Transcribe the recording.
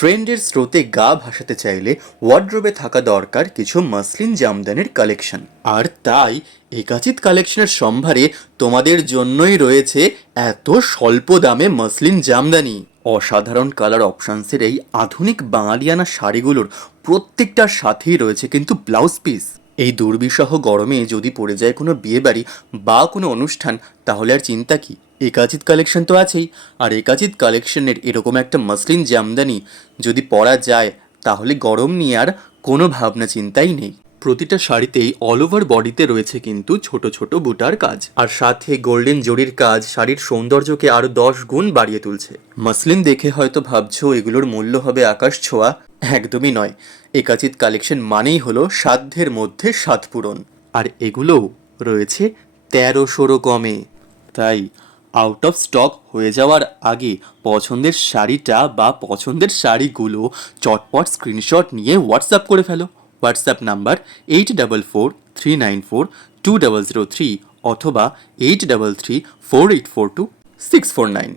ট্রেন্ডের স্রোতে গা ভাসাতে চাইলে ওয়ার্ড্রোবে থাকা দরকার কিছু মসলিন জামদানির কালেকশন। আর তাই একাচিত কালেকশনের সম্ভারে তোমাদের জন্যই রয়েছে এত স্বল্প দামে মসলিন জামদানি। অসাধারণ কালার অপশানসের এই আধুনিক বাঙালিয়ানা শাড়িগুলোর প্রত্যেকটার সাথেই রয়েছে কিন্তু ব্লাউজ পিস। এই দুর্বিষহ গরমে যদি পড়ে যায় কোনো বিয়েবাড়ি বা কোনো অনুষ্ঠান, তাহলে আর চিন্তা কি, একাচিত কালেকশন তো আছেই। আর একাচিত কালেকশনের এরকম একটা মসলিন জামদানি যদি পরা যায়, তাহলে গরম নিয়ে আর কোনো ভাবনা চিন্তাই নেই। প্রতিটা শাড়িতেই অল ওভার বডিতে রয়েছে কিন্তু ছোট ছোট বুটার কাজ, আর সাথে গোল্ডেন জরির কাজ শাড়ির সৌন্দর্যকে আরো 10 গুণ বাড়িয়ে তুলছে। মসলিন দেখে হয়তো ভাবছো এগুলোর মূল্য হবে আকাশ ছোঁয়া, একদমই নয়। একাচিত কালেকশন মানেই হলো সাধ্যের মধ্যে স্বাদ পূরণ, আর এগুলোও রয়েছে 1300 কমে। তাই আউট অফ স্টক হয়ে যাওয়ার আগে পছন্দের শাড়িটা বা পছন্দের শাড়িগুলো চটপট স্ক্রিনশট নিয়ে হোয়াটসঅ্যাপ করে ফেলো। হোয়াটসঅ্যাপ নাম্বার 8443942003 অথবা 8334842649।